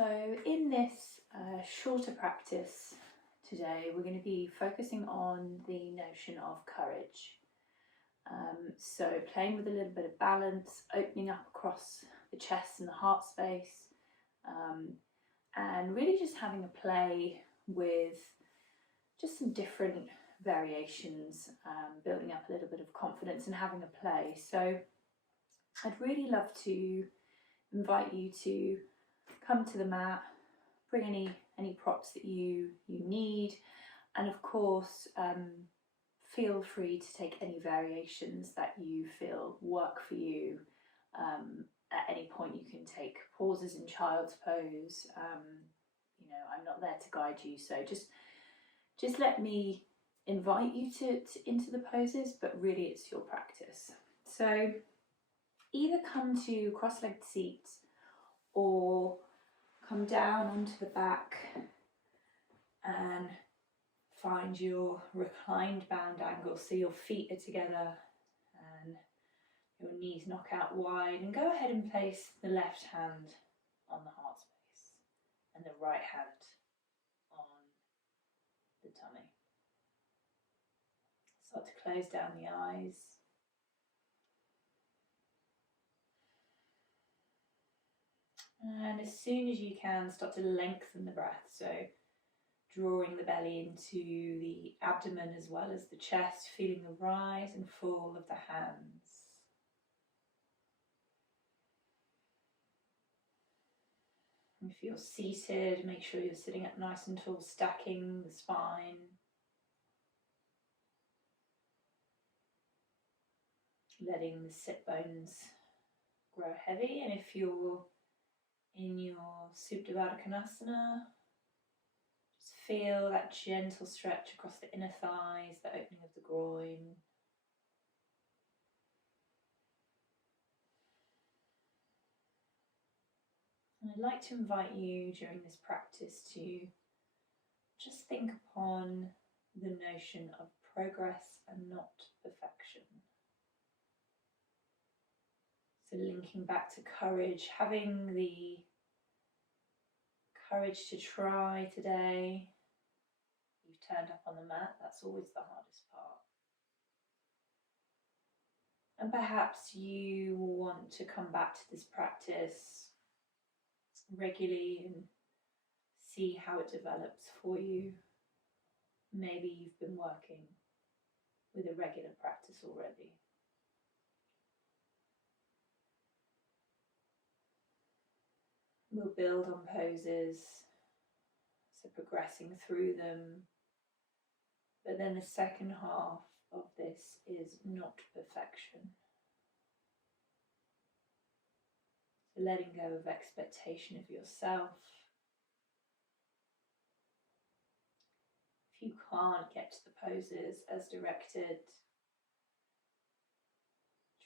So in this shorter practice today, we're going to be focusing on the notion of courage. So playing with a little bit of balance, opening up across the chest and the heart space, and really just having a play with just some different variations, building up a little bit of confidence and having a play. So I'd really love to invite you to come to the mat, bring any props that you need, and of course feel free to take any variations that you feel work for you. At any point you can take pauses in child's pose. I'm not there to guide you, so just let me invite you into the poses, but really it's your practice. So either come to cross-legged seats or come down onto the back and find your reclined bound angle, so your feet are together and your knees knock out wide, and go ahead and place the left hand on the heart space and the right hand on the tummy. Start to close down the eyes. And as soon as you can, start to lengthen the breath, so drawing the belly into the abdomen as well as the chest, feeling the rise and fall of the hands. If you're seated, make sure you're sitting up nice and tall, stacking the spine. Letting the sit bones grow heavy, and if you're in your Supta Baddha Konasana, just feel that gentle stretch across the inner thighs, the opening of the groin. And I'd like to invite you during this practice to just think upon the notion of progress and not perfection. So linking back to courage, having the courage to try today. You've turned up on the mat, that's always the hardest part. And perhaps you want to come back to this practice regularly and see how it develops for you. Maybe you've been working with a regular practice already. We'll build on poses, so progressing through them. But then the second half of this is not perfection. So letting go of expectation of yourself. If you can't get to the poses as directed,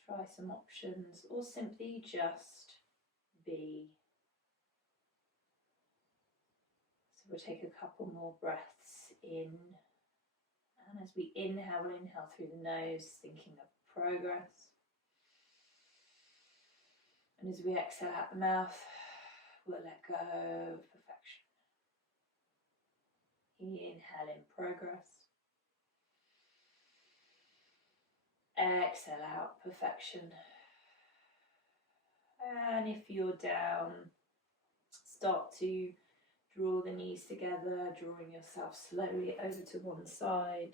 try some options, or simply just be. So we'll take a couple more breaths in. And as we inhale, we'll inhale through the nose, thinking of progress. And as we exhale out the mouth, we'll let go of perfection. Inhale in progress. Exhale out perfection. And if you're down, start to draw the knees together, drawing yourself slowly over to one side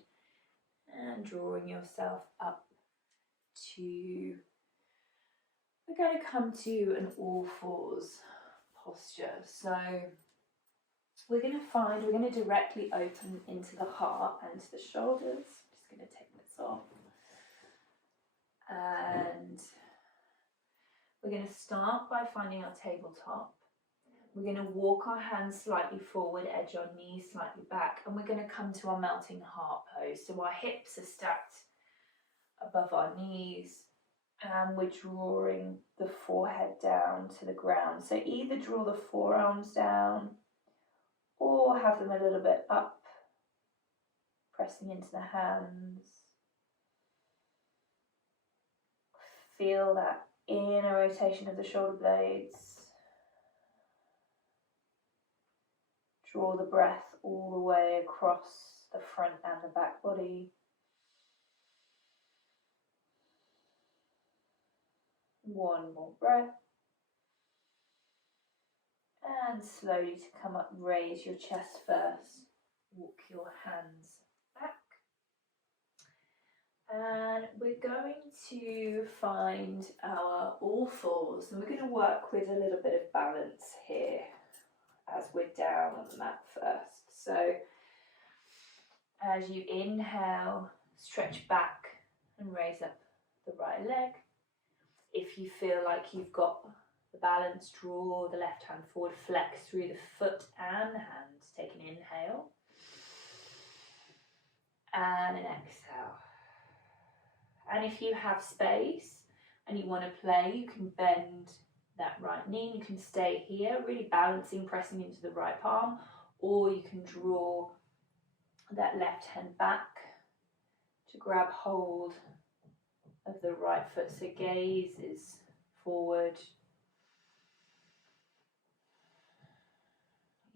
and drawing yourself up to, we're going to come to an all fours posture. So we're going to directly open into the heart and to the shoulders. Just going to take this off. And we're going to start by finding our tabletop. We're going to walk our hands slightly forward, edge our knees slightly back, and we're going to come to our melting heart pose. So our hips are stacked above our knees, and we're drawing the forehead down to the ground. So either draw the forearms down or have them a little bit up, pressing into the hands. Feel that inner rotation of the shoulder blades. Draw the breath all the way across the front and the back body. One more breath. And slowly to come up, raise your chest first. Walk your hands back. And we're going to find our all fours, and we're going to work with a little bit of balance here as we're down on the mat first. So as you inhale, stretch back and raise up the right leg. If you feel like you've got the balance, draw the left hand forward, flex through the foot and the hands. Take an inhale and an exhale. And if you have space and you want to play, you can bend that right knee. You can stay here, really balancing, pressing into the right palm, or you can draw that left hand back to grab hold of the right foot. So gaze is forward.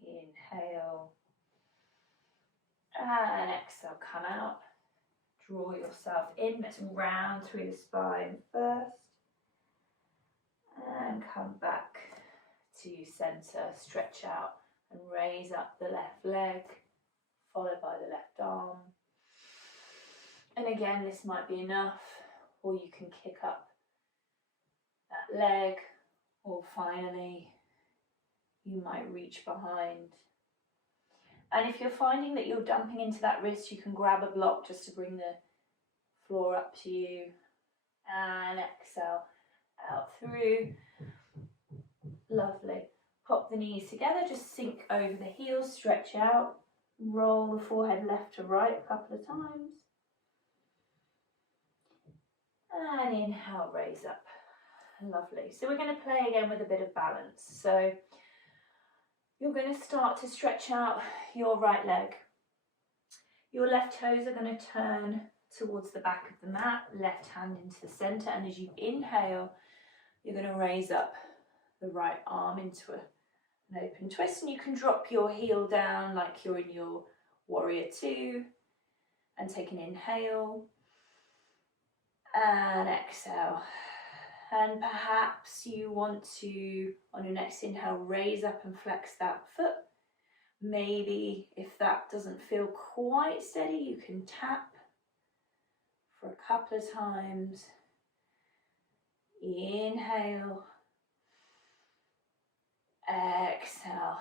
Inhale and exhale, come out. Draw yourself in, let's round through the spine first. And come back to centre, stretch out and raise up the left leg, followed by the left arm. And again, this might be enough, or you can kick up that leg, or finally, you might reach behind. And if you're finding that you're dumping into that wrist, you can grab a block just to bring the floor up to you. And exhale out through. Lovely. Pop the knees together, just sink over the heels, stretch out. Roll the forehead left to right a couple of times. And inhale, raise up. Lovely. So we're going to play again with a bit of balance. So you're going to start to stretch out your right leg. Your left toes are going to turn towards the back of the mat, left hand into the center, and as you inhale, you're going to raise up the right arm into an open twist, and you can drop your heel down like you're in your warrior two, and take an inhale and exhale. And perhaps you want to, on your next inhale, raise up and flex that foot. Maybe if that doesn't feel quite steady, you can tap for a couple of times. Inhale, exhale,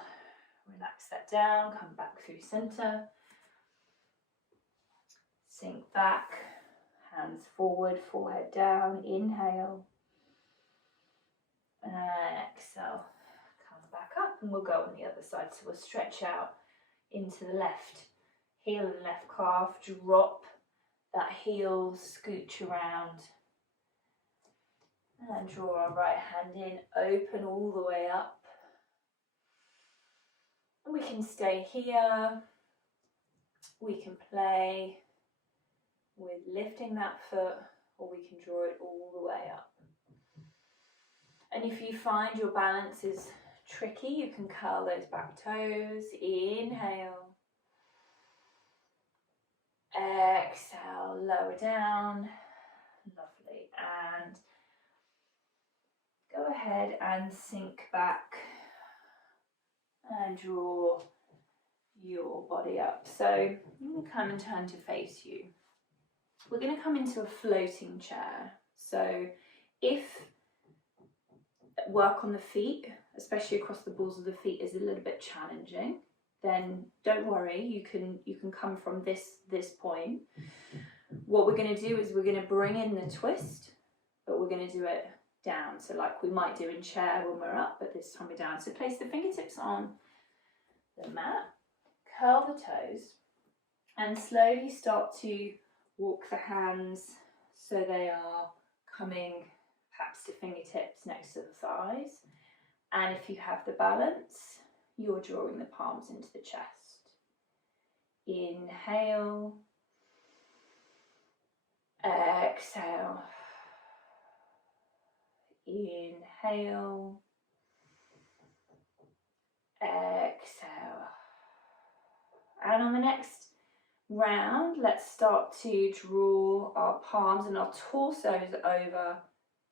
relax that down, come back through center, sink back, hands forward, forehead down, inhale, and exhale, come back up, and we'll go on the other side. So we'll stretch out into the left heel and left calf, drop that heel, scooch around, and draw our right hand in, open all the way up. And we can stay here, we can play with lifting that foot, or we can draw it all the way up. And if you find your balance is tricky, you can curl those back toes. Inhale, exhale, lower down, lovely, and go ahead and sink back and draw your body up. So I'm going to come and turn to face you. We're going to come into a floating chair. So if work on the feet, especially across the balls of the feet, is a little bit challenging, then don't worry, you can come from this point. What we're going to do is we're going to bring in the twist, but we're going to do it down. So like we might do in chair when we're up, but this time we're down. So place the fingertips on the mat, curl the toes, and slowly start to walk the hands so they are coming perhaps to fingertips next to the thighs. And if you have the balance, you're drawing the palms into the chest. Inhale, exhale, inhale, exhale. And on the next round, let's start to draw our palms and our torsos over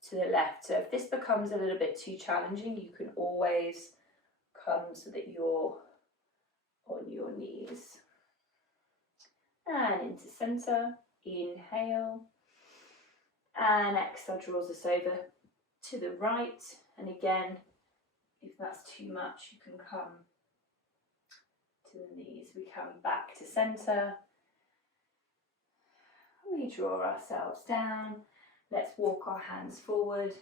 to the left. So if this becomes a little bit too challenging, you can always come so that you're on your knees. And into centre, inhale. And exhale draws us over to the right. And again, if that's too much, you can come to the knees. We come back to centre. We draw ourselves down. Let's walk our hands forward.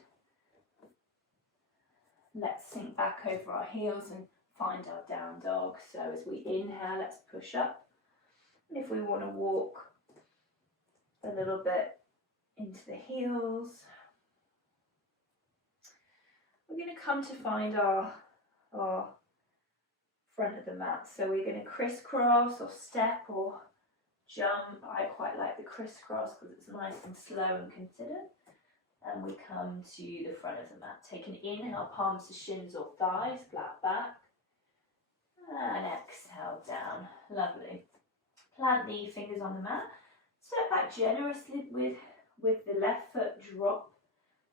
Let's sink back over our heels and find our down dog. So as we inhale, let's push up. And if we want to walk a little bit into the heels, we're going to come to find our front of the mat. So we're going to crisscross or step or jump. I quite like the crisscross because it's nice and slow and considered. And we come to the front of the mat. Take an inhale, palms to shins or thighs, flat back. And exhale down. Lovely. Plant the fingers on the mat. Step back generously with the left foot. Drop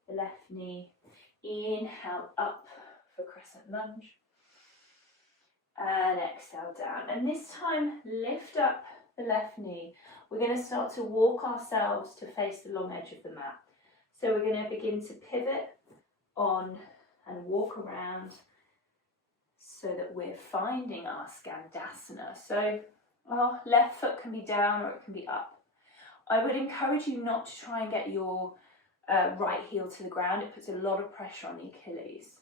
the left knee. Inhale up for crescent lunge. And exhale down. And this time, lift up the left knee. We're going to start to walk ourselves to face the long edge of the mat. So we're going to begin to pivot on and walk around so that we're finding our Skandasana. So our left foot can be down or it can be up. I would encourage you not to try and get your right heel to the ground. It puts a lot of pressure on the Achilles.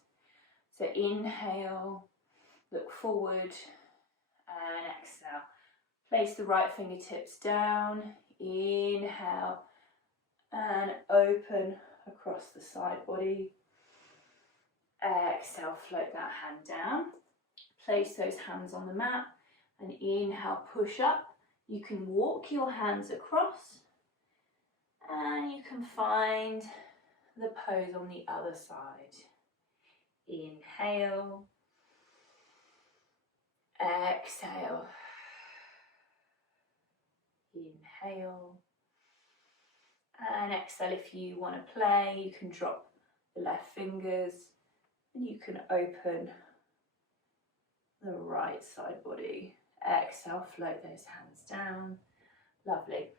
So inhale, look forward and exhale. Place the right fingertips down, inhale and open across the side body. Exhale, float that hand down. Place those hands on the mat and inhale, push up. You can walk your hands across and you can find the pose on the other side. Inhale, exhale, inhale, and exhale. If you want to play, you can drop the left fingers and you can open the right side body. Exhale, float those hands down. Lovely.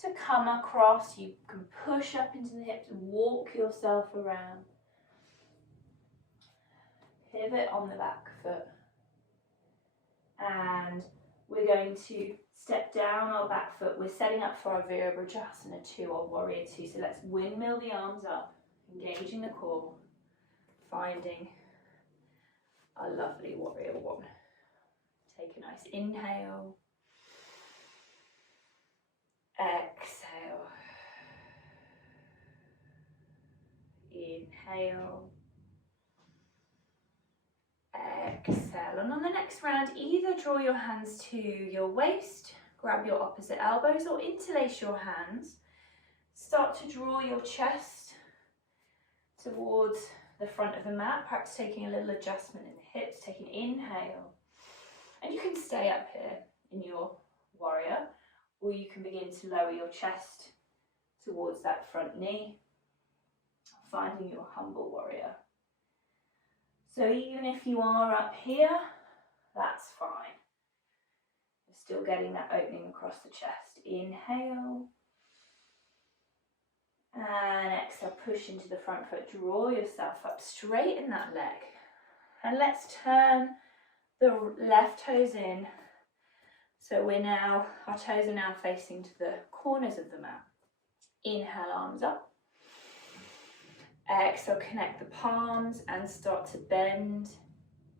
To come across, you can push up into the hips and walk yourself around. Pivot on the back foot. And we're going to step down our back foot. We're setting up for our Virabhadrasana 2 or Warrior 2. So let's windmill the arms up, engaging the core, finding our lovely Warrior 1. Take a nice inhale. Exhale. Inhale. Exhale. And on the next round, either draw your hands to your waist, grab your opposite elbows, or interlace your hands. Start to draw your chest towards the front of the mat, perhaps taking a little adjustment in the hips. Take an inhale. And you can stay up here in your warrior, or you can begin to lower your chest towards that front knee, finding your humble warrior. So even if you are up here, that's fine. You're still getting that opening across the chest. Inhale. And exhale, push into the front foot. Draw yourself up, straighten that leg. And let's turn the left toes in. So our toes are now facing to the corners of the mat. Inhale, arms up. Exhale, connect the palms and start to bend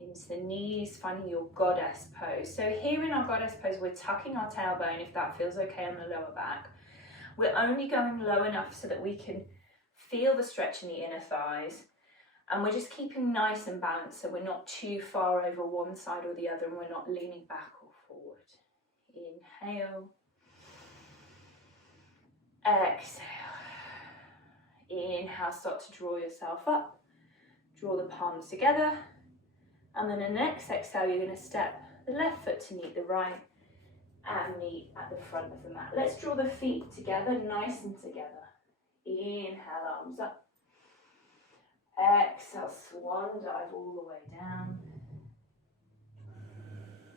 into the knees, finding your goddess pose. So here in our goddess pose, we're tucking our tailbone, if that feels okay on the lower back. We're only going low enough so that we can feel the stretch in the inner thighs. And we're just keeping nice and balanced, so we're not too far over one side or the other, and we're not leaning back or forward. Inhale. Exhale. Inhale, start to draw yourself up. Draw the palms together. And then in the next exhale, you're going to step the left foot to meet the right. and meet at the front of the mat. Let's draw the feet together, nice and together. Inhale, arms up. Exhale, swan dive all the way down.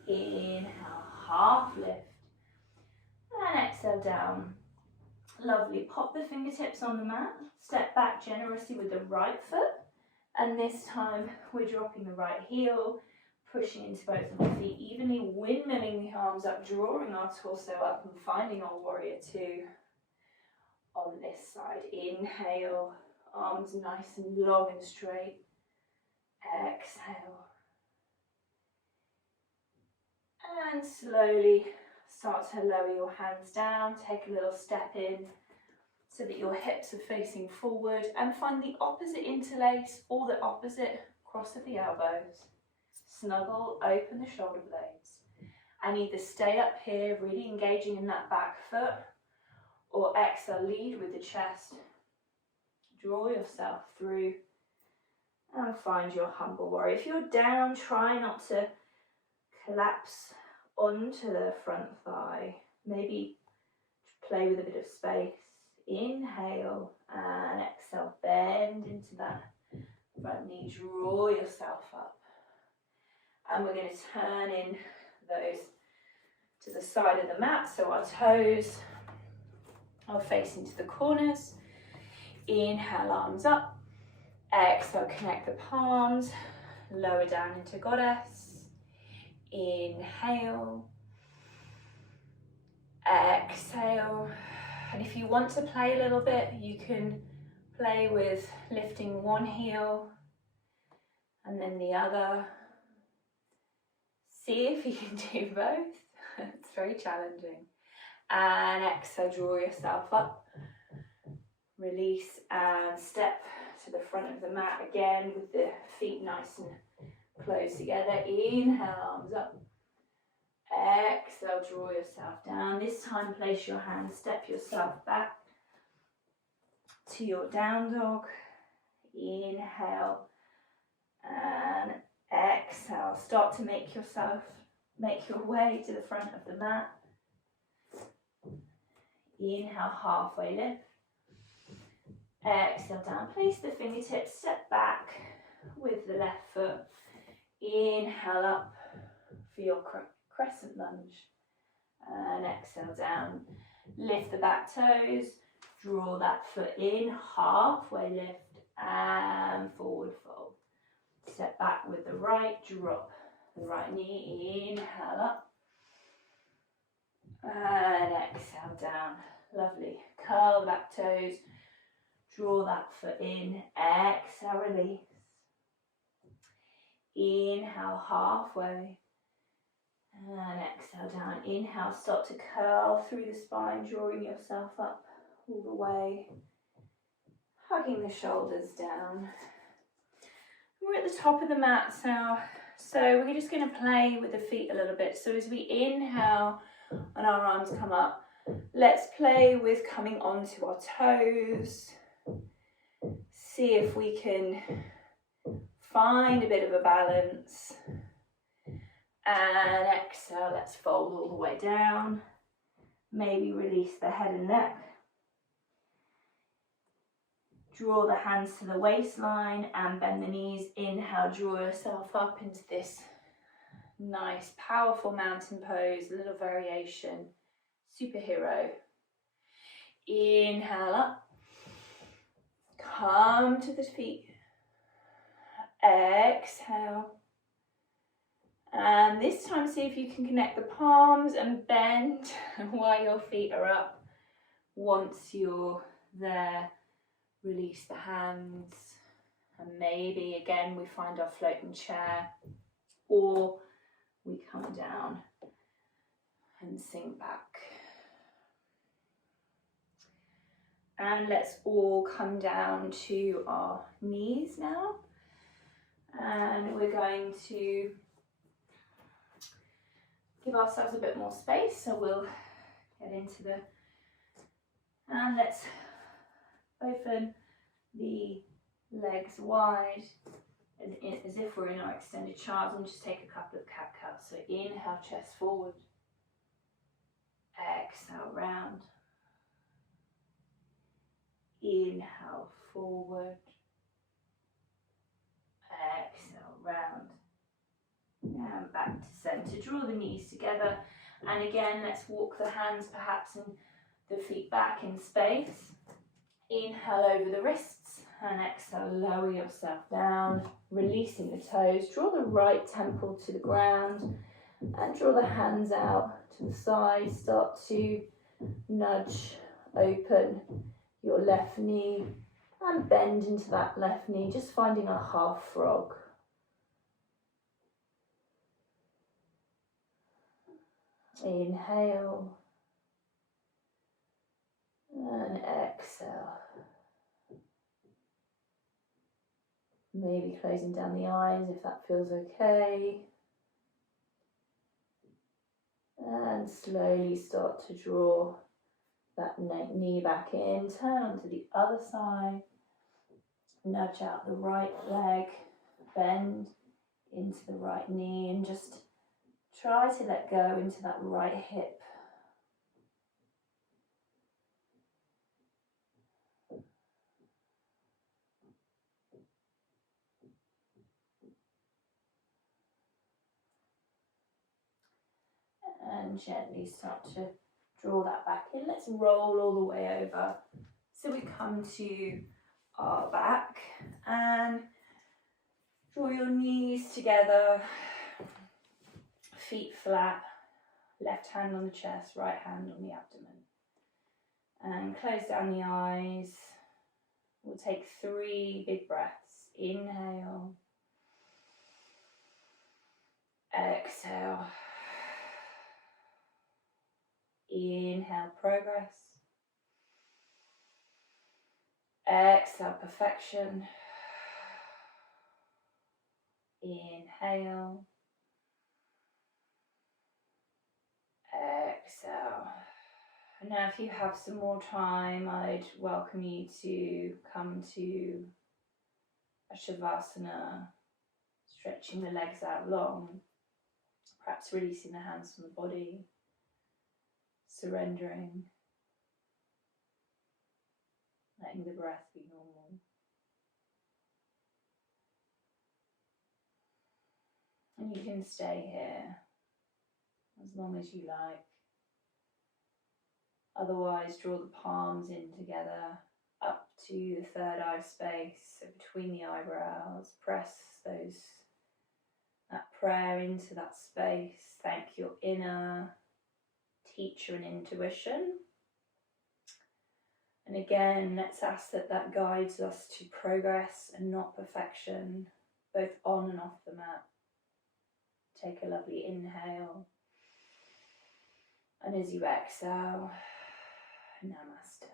Inhale, half lift. And exhale down. Lovely. Pop the fingertips on the mat. Step back generously with the right foot. And this time we're dropping the right heel, pushing into both of the feet evenly, windmilling the arms up, drawing our torso up and finding our warrior two on this side. Inhale, arms nice and long and straight. Exhale. And slowly start to lower your hands down, take a little step in so that your hips are facing forward, and find the opposite interlace or the opposite cross of the elbows. Snuggle, open the shoulder blades, and either stay up here, really engaging in that back foot, or exhale, lead with the chest. Draw yourself through and find your humble warrior. If you're down, try not to collapse onto the front thigh. Maybe play with a bit of space. Inhale and exhale, bend into that front knee, draw yourself up. And we're going to turn in those to the side of the mat, so our toes are facing to the corners. Inhale, arms up. Exhale, connect the palms, lower down into goddess. Inhale. Exhale. And if you want to play a little bit, you can play with lifting one heel and then the other. See if you can do both. It's very challenging. And exhale, draw yourself up. Release and step to the front of the mat again with the feet nice and close together. Inhale, arms up. Exhale, draw yourself down. This time place your hands, step yourself back to your down dog. Inhale and exhale. Start to make your way to the front of the mat. Inhale, halfway lift. Exhale down. Place the fingertips, step back with the left foot. Inhale up for your crescent lunge. And exhale down. Lift the back toes. Draw that foot in. Halfway lift and forward fold. Step back with the right. Drop the right knee. Inhale up. And exhale down. Lovely. Curl the back toes. Draw that foot in. Exhale, release. Inhale, halfway. And exhale down. Inhale, start to curl through the spine, drawing yourself up all the way. Hugging the shoulders down. We're at the top of the mat now, so we're just going to play with the feet a little bit. So as we inhale and our arms come up, let's play with coming onto our toes. See if we can find a bit of a balance. And exhale, let's fold all the way down. Maybe release the head and neck. Draw the hands to the waistline and bend the knees. Inhale, draw yourself up into this nice, powerful mountain pose, a little variation, superhero. Inhale up. Come to the feet. Exhale. And this time, see if you can connect the palms and bend while your feet are up. Once you're there, release the hands. And maybe again we find our floating chair, or we come down and sink back. And let's all come down to our knees now. And we're going to give ourselves a bit more space. So we'll get into the, and let's open the legs wide as if we're in our extended child's, and just take a couple of cat-cows. So inhale, chest forward. Exhale, round. Inhale, forward. Exhale, round. And back to centre. Draw the knees together. And again, let's walk the hands perhaps and the feet back in space. Inhale over the wrists and exhale, lower yourself down, releasing the toes. Draw the right temple to the ground and draw the hands out to the side. Start to nudge open your left knee and bend into that left knee, just finding a half frog. Inhale and exhale. Maybe closing down the eyes if that feels okay. And slowly start to draw that knee back in. Turn onto the other side. Nudge out the right leg. Bend into the right knee and just try to let go into that right hip. And gently start to draw that back in. Let's roll all the way over. So we come to our back and draw your knees together, feet flat, left hand on the chest, right hand on the abdomen. And close down the eyes. We'll take 3 big breaths. Inhale. Exhale. Inhale, progress. Exhale, perfection. Inhale. Exhale. Now if you have some more time, I'd welcome you to come to a Shavasana, stretching the legs out long, perhaps releasing the hands from the body, surrendering, letting the breath be normal. And you can stay here as long as you like. Otherwise, draw the palms in together up to the third eye space, so between the eyebrows. Press that prayer into that space. Thank your inner teacher and intuition. And again, let's ask that that guides us to progress and not perfection, both on and off the mat. Take a lovely inhale. And as you exhale, Namaste.